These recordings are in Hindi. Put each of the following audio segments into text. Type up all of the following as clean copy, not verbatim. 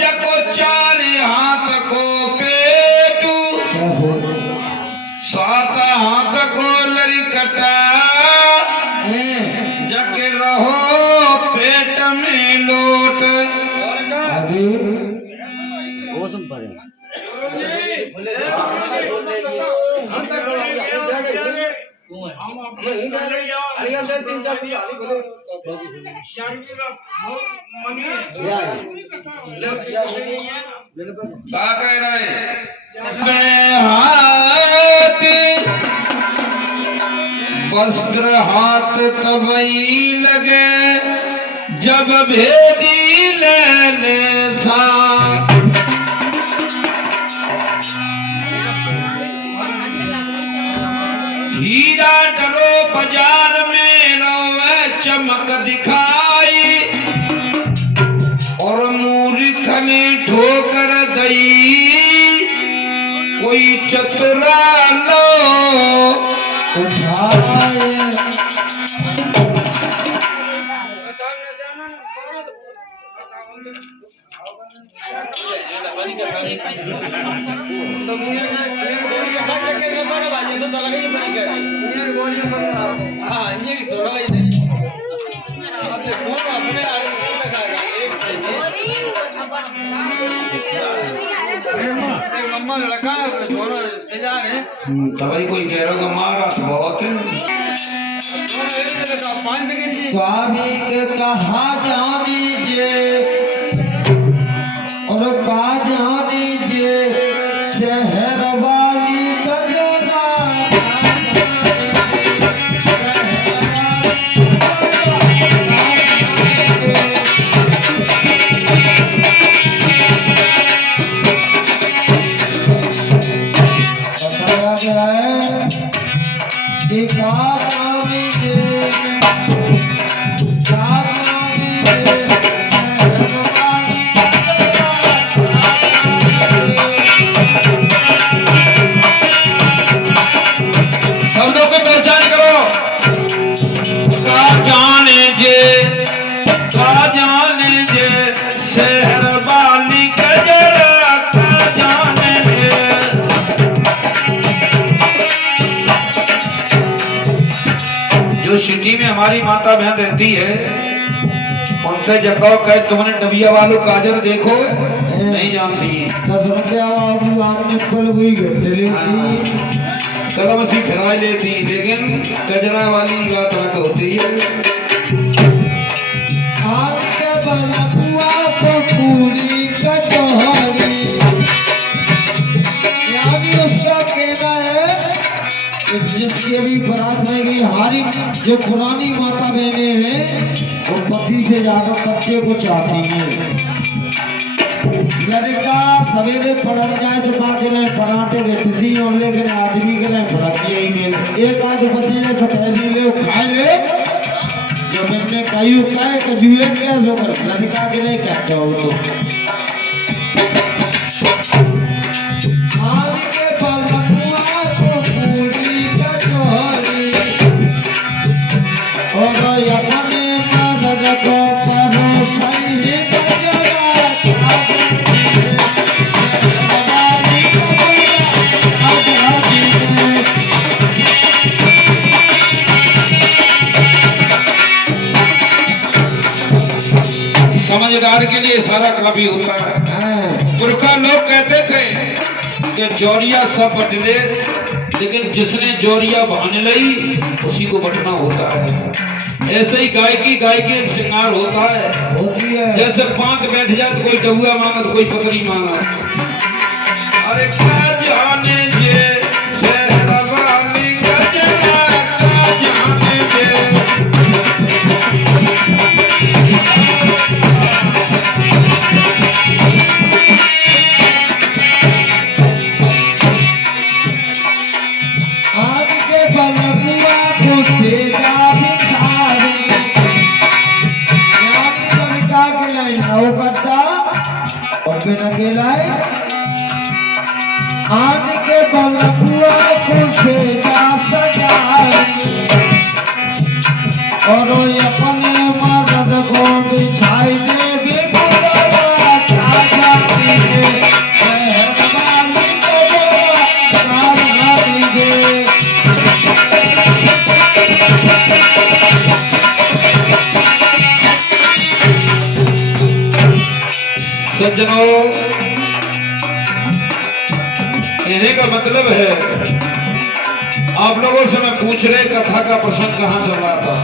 जको चार हाथ को पेटू, सात हाथ को लरिकटा, जके रहो पेट में लोट। आगे वो तुम पढ़े क्या कह रहे हाथ वस्त्र हाथ तबई लगे, जब भेदी ले था। हीरा डरो बाजार में रोवे चमक दिखाई, और मूर्ख ने ठोकर दई, कोई चतुरा लो उठाए। तभी कोई कह रहा मारा बहुत है। स्वामी के कहा जाने जे, और कहा जाने जे शहर वाली गजना। बताया गया है कि कहा जाने जे, शब्दों की पहचान करो। का जाने जे शहर वाली गजरा, का जाने जे। जो सिटी में हमारी माता बहन रहती है, उनसे जगह कहे तुमने डबिया वालों काजर देखो, नहीं जानती। 10 रुपया बाबू आदमी फल हुई घटे चलो मसी फिरा लेती, लेकिन कजरा वाली बात अलग होती है। आज के बलपुआ को पूरी कचौड़ी, यानी उसका कहना है कि जिसके भी बारात रहेगी, हमारी जो पुरानी माता बहनें हैं वो पति से ज्यादा बच्चे को चाहती हैं। लड़का सवेरे पढ़न जाए तो माँ के लिए पराठे देती थी, और लेकिन आदमी के लिए भड़किया ही नहीं। एक आध बच्चे ने खटैली ले खाए ले, जो मैंने कही कहे तो जुए कैसे कर लड़का के लिए कहते हो तो। आज के बलपुआ को पूरी कचौड़ी, और अपने मदद को परोसई समझदार के लिए सारा काफी होता है। पुरखा लोग कहते थे कि जोरिया सब बटले, लेकिन जिसने जोरिया बांध ली उसी को बटना होता है। ऐसे ही गायकी एक श्रृंगार होता है। जैसे पांच बैठ जाए तो कोई डबुआ मांगा तो कोई पकड़ी मांगा। अरे क्या जाने जे शहर वाली गजरा, क्या जाने जे। आज के बलपुआ को सेगा बिछावे, यानी लड़का के लिए नौ गद्दा और फिर अकेला है। आज के बलपुआ को सेगा सजावे, और अपने मदद को बिछाई देगी गोदवा साजा दीजिए मेहरबानी गोदवा साजा दीजिए। सज्जनों, कहने का मतलब है आप लोगों से मैं पूछ रहे कथा का प्रसंग कहाँ चल रहा था।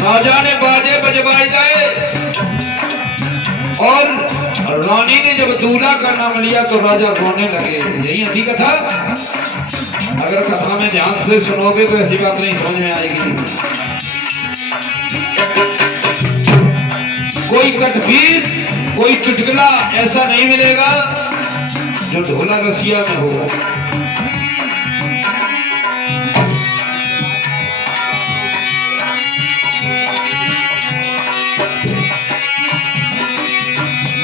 राजा ने बाजे बजवाए गए और रानी ने जब दूल्हा का नाम लिया तो राजा रोने लगे। यही थी कथा। अगर कथा में ध्यान से सुनोगे तो ऐसी बात नहीं समझ में आएगी। कोई कटफीर, कोई चुटकुला ऐसा नहीं मिलेगा जो ढोला रसिया में हो।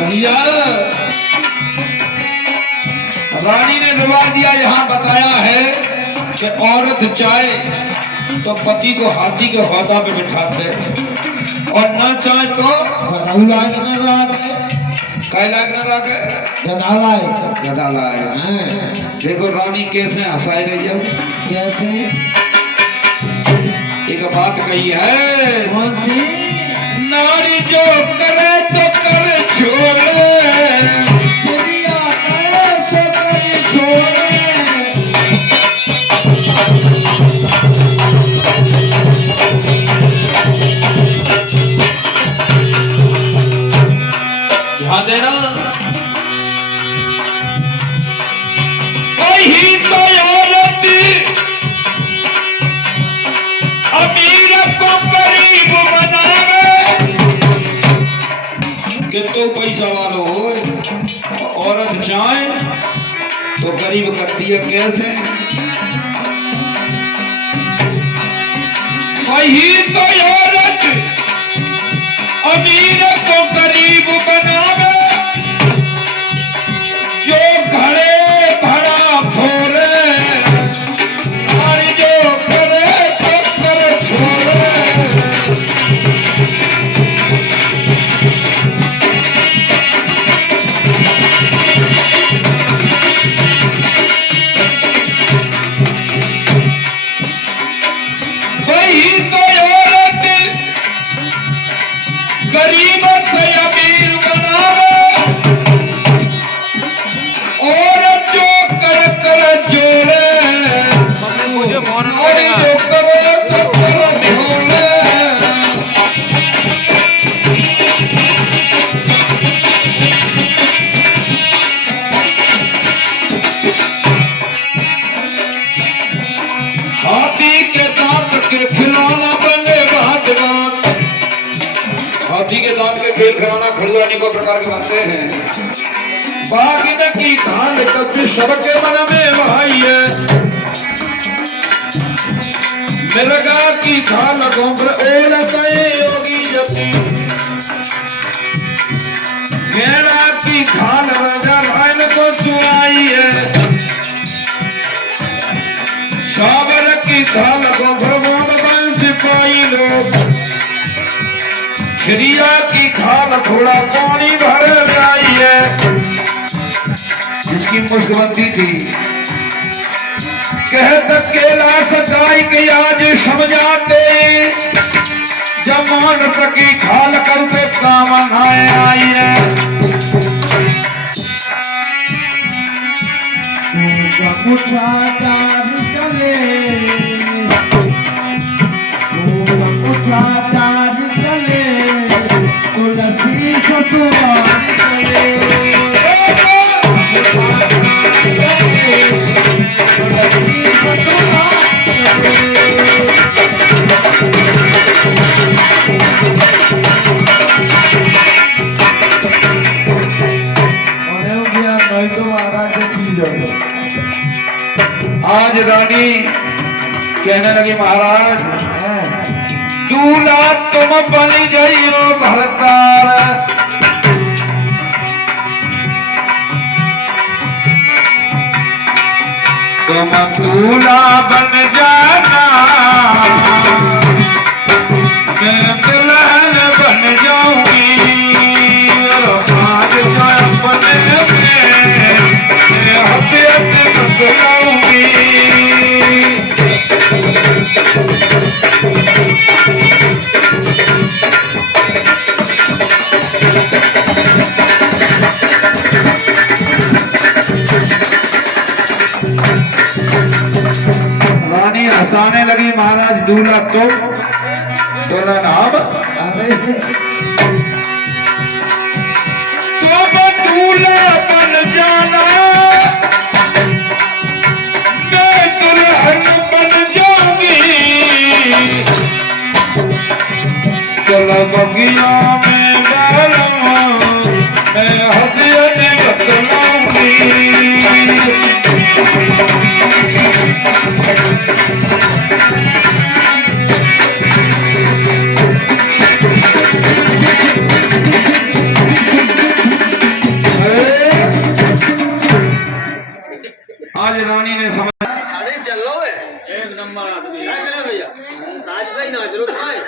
भैया, रानी ने रुवा दिया। यहाँ बताया है कि औरत चाहे तो पति को हाथी के हौदा पे बिठाते और न चाहे तो गदा लाए। देखो रानी कैसे हंसाई रही है। कैसे? एक बात कही है, कौन सी? नारी जो करे तो करे छोड़े, तेरिया करे सो करे छोड़े। ध्यान देना। वही तो औरत अमीर को गरीब बनावे। कि तो पैसा वालों हो, औरत चाहे तो गरीब करती है। कैसे? वही तो औरत अमीर को गरीब बनावे, जो घड़े भरा फोड़े और जो करे तो करे छोड़े। वही तो औरत गरीब से अमीर बनावे और जो कर कर जोड़े, मुझे फोन जो करे तो करे जोड़े। हाथी के दांत के खिलौना बने बाजवान। हाथी के दांत के खेल खिलौना खिलौने को प्रकार के बनते हैं। बागिन की खान कभी सबके मन में भाई है। मिर्गा की खान गोबर ओल गए योगी जपी। गेड़ा की खान राजा भाई को सुनाई है। शाबर की खान गोबर मोन बन सिपाही लोग। श्रिया की खाल थोड़ा पानी भर आई है। जिसकी मुश्किल थी कहत केला सगाई के आज समझाते, जमान की खाल करते काम आई है। चले चले तुलसी चले। आज रानी कहने लगी, महाराज दूल्हा तुम बन जाइयो भरतार। तुम दूल्हा बन जाना, मैं दुल्हन बन जाऊंगी। और आज का अपने में हथियत बदलाऊंगी। रानी हंसाने लगी, महाराज दूल्हा तो दूल्हा नाम अरे तुम दूल्हा बन जाना, मैं दुल्हन बन जाऊंगी। चलो बगिया में डालूं, मैं हथियत बदलाऊंगी। आज रानी ने समझ अरे चलो एक नंबर आदमी क्या करे भैया आज भाई नाच लो भाई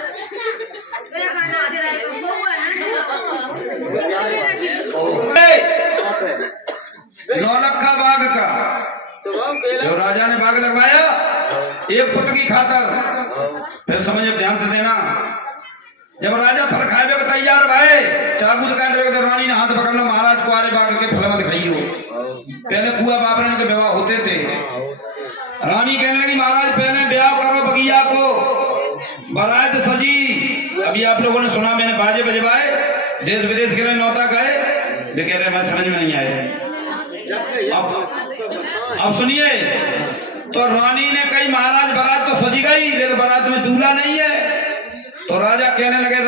नौलखा बाग का तो हम पहले जो राजा ने बाग लगवाया एक पुत्र की खातर। फिर समझो, ध्यान से देना, जब राजा फल खाए को तैयार भाई, चाकू से काट तो रानी ने हाथ पकड़ लो, महाराज को आरे बाग के फल मत खाइयो। पहले कुआ बाबरानी के विवाह होते थे। रानी कहने लगी, महाराज पहले ब्याह करो बगिया को, बारात सजी। अभी आप लोगों ने सुना, मैंने बाजे बजवाए, देश विदेश के लिए नौता गए, वे कह रहे मैं समझ में नहीं आए। अब सुनिए, तो रानी ने कही महाराज बारात तो सजी गई, लेकिन बारात में दूल्हा नहीं है। तो राजा कहने लगे,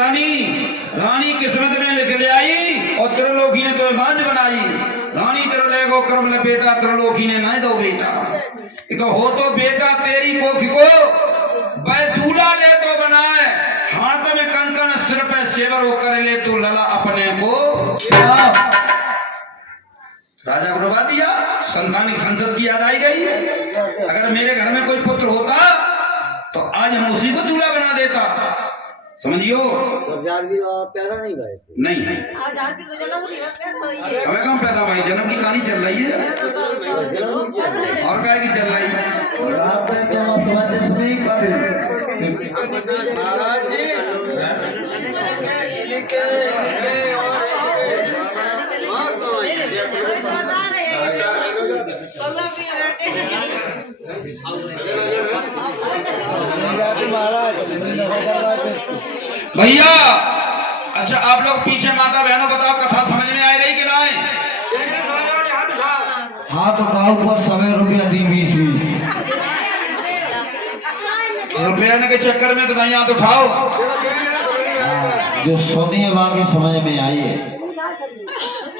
रानी किस्मत में लिख ले आई और त्रिलोकी ने तुम्हें बांझ बनाई। रानी त्रिलोक को क्रम ले बेटा, त्रिलोकी ने नहीं दो बेटा। हो तो बेटा तेरी कोखी को वह दूल्हा ले तो बनाए, हाथ में कंकन सिर पे सेवर वो कर ले तो लला अपने को। राजा को डुबा दिया, संतानिक संसद की याद आई गई। अगर मेरे घर में कोई पुत्र होता तो आज हम उसी को दूल्हा बना देता, समझियो। पैदा नहीं भाई नहीं हमें कहाँ पैदा भाई, जन्म की कहानी चल रही है और क्या की चल रही है। रात में तो समझ में कर महाराज जी भैया अच्छा, आप लोग पीछे माता बहनों बताओ, कथा समझ में आ रही कि नहीं? हाथ उठाओ पर समय रुपया दी 20-20 रुपया के चक्कर में तो नहीं हाथ उठाओ। जो सोनिए बाकी समझ में आई है,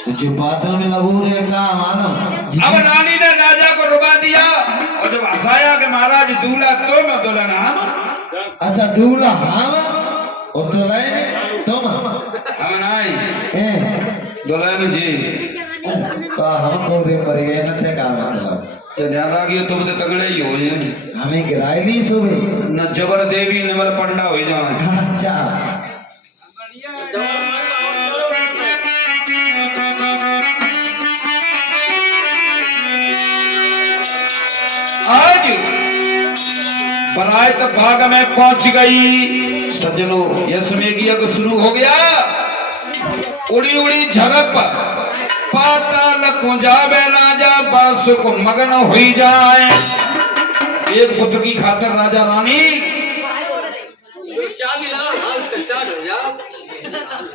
तो जो बातल में लगू रे का मालूम। अब रानी ने राजा को रुबा दिया और जब हंसाया कि महाराज दूल्हा तो मैं दुल्हन हम। अच्छा दूल्हा हम और दुल्हन तुम हम नहीं, दुल्हन जी। तो हम को भी पर ये न थे का मतलब, तो ध्यान रखियो, तुम तो तगड़े ही हो ये, हमें गिराई नहीं सुबह। न जबर देवी निमल पंडा हो जाए। अच्छा आज बारात बाग में पहुंच गई। सज्जनों, यशमेघ यज्ञ शुरू हो गया। उड़ी उड़ी झड़प पाताल को जावे राजा, बास को मगन हो जाए। एक पुत्र की खातिर राजा रानी चाबी ला, हाल से स्टार्ट हो जा।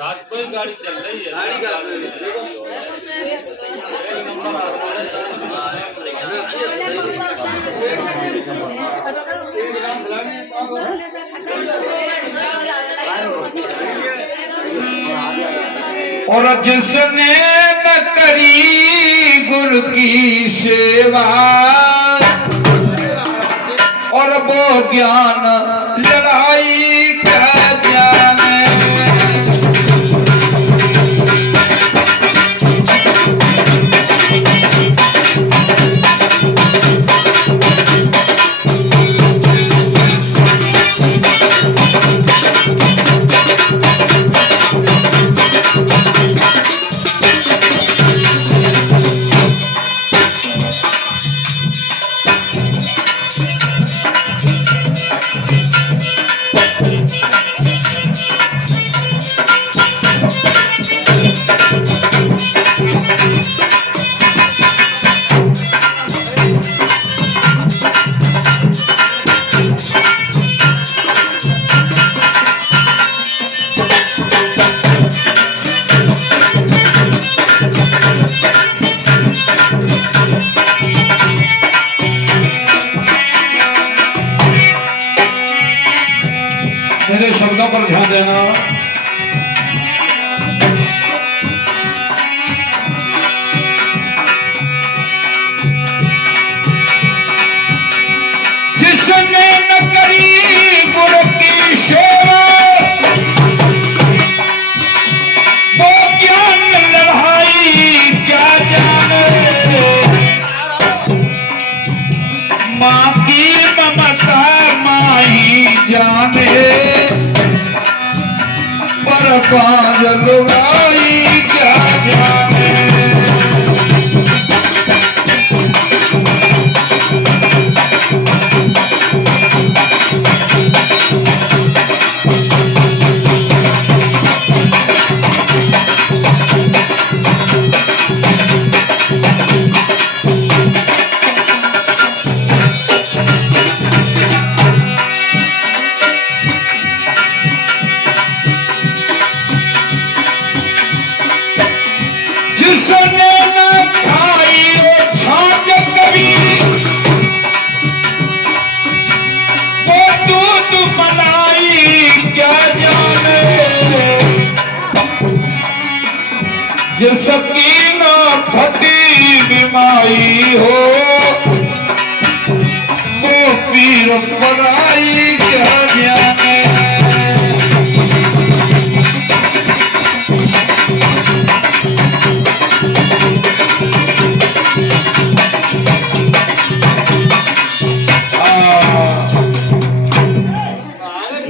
आज कोई गाड़ी चल रही है, गाड़ी का और जिसने न करी गुरु की सेवा और वो ज्ञान लड़ाई का ज्ञान। जिसकी ना फटी बीमारी हो वो पीर पराई क्या जाने।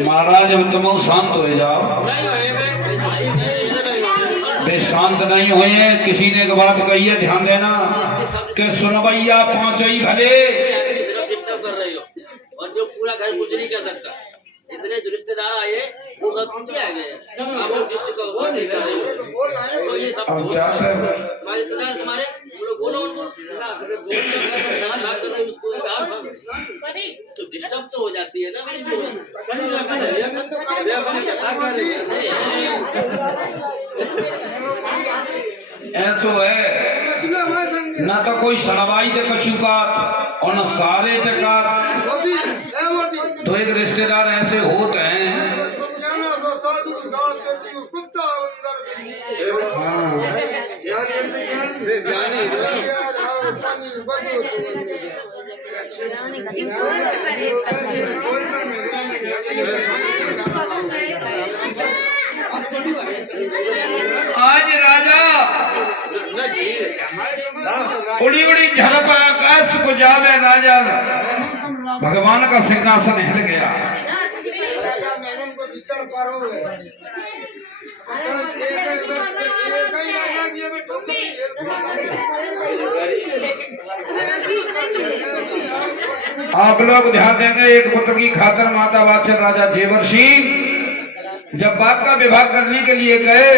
महाराज अब तुम शांत हो जाओ। वे शांत नहीं हुए। किसी ने एक बात कही है, ध्यान देना कि सुनवैया पांचई भले। डिस्टर्ब कर रही हो और जो पूरा घर कुछ नहीं कर सकता। इतने जो रिश्तेदार आए वो सब छुट्टी आ गए, आप लोग डिस्टर्ब कर रहे हो। तो ये सब हमारे रिश्तेदार तुम्हारे बोलो उनको तो डिस्टर्ब तो हो जाती है ना। ऐसो है ना तो कोई सड़वाई ते कछु का और न सारे ते का। तो एक रिश्तेदार ऐसे होते हैं। आज राजा उड़ी उड़ी झड़प आकाश को जावे राजा, भगवान का सिंहासन हिल गया। आप लोग ध्यान देंगे, एक पुत्र की खातिर माता वात्सल राजा जेवर सिंह जब बाग का विभाग करने के लिए गए